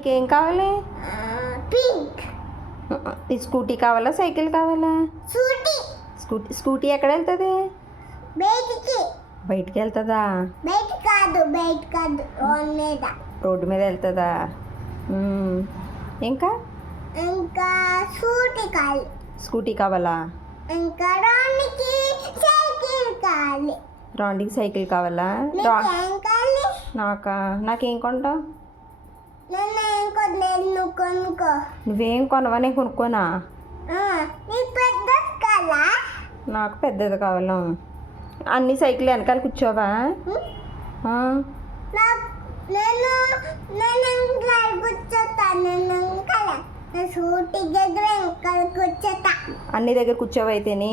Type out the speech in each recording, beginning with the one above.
నీకేం కావాలి? పింక్. ఈ స్కూటీ కావాలా, సైకిల్ కావాలా? స్కూటీ ఎక్కడ వెళ్తుంది? బయటికి. బయటికి వెళ్తుందా? బయట కాదు రోడ్ మీద. రోడ్డు మీద వెళ్తుందా? ఇంకా స్కూటీ కావాలా? ఇంకా రానికి సైకిల్ కావాలి. రాండికి సైకిల్ కావాలా? నాకేం కొంటావు? నువ్వేం కొనవా, నేను కొనుక్కోనా? నాకు పెద్దది కావాలా? అన్ని సైకిల్ వెనకాల కూర్చోవా? అన్ని దగ్గర కూర్చోవా అయితేని?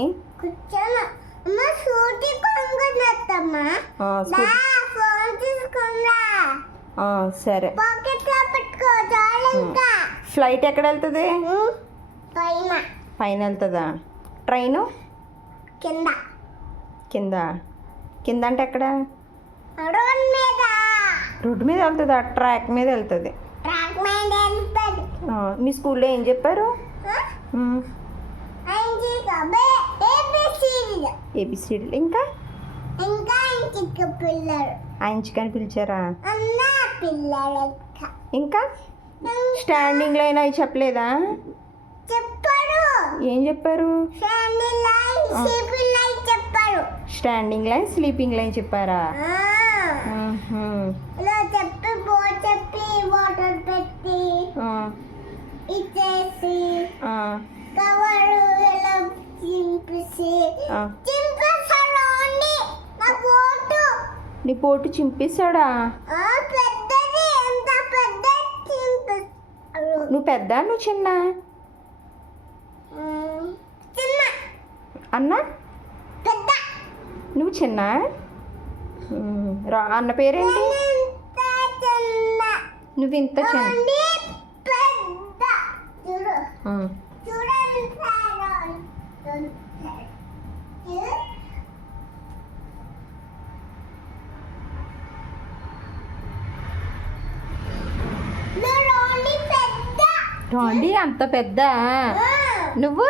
సరే. ఫ్లైట్ ఎక్కడ వెళ్తుంది? పైన వెళ్తుందా? ట్రైను కింద. కింద కింద అంటే ఎక్కడ? రోడ్డు మీద వెళ్తుందా? ట్రాక్ మీద వెళ్తుంది. మీ స్కూల్లో ఏం చెప్పారు? ఏబిసిడీలు. ఇంకా ఆయించుకని పిలిచారా? ఇంకా స్టాండింగ్ లైన్ అవి చెప్పలేదా? ఏం చెప్పారు? స్టాండింగ్ లైన్, స్లీపింగ్ లైన్ చెప్పారా? వాటర్ పెట్టి ఇచ్చేసి నీ పోటు చింపేశాడా? నువ్వు పెద్ద, నువ్వు చిన్న అన్నా? నువ్వు చిన్న. అన్న పేరేంటి? నువ్వు ఇంత చిన్న. రాండి అంత పెద్ద. నువ్వు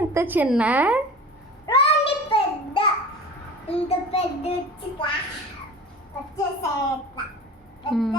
ఇంత చిన్న. పెద్ద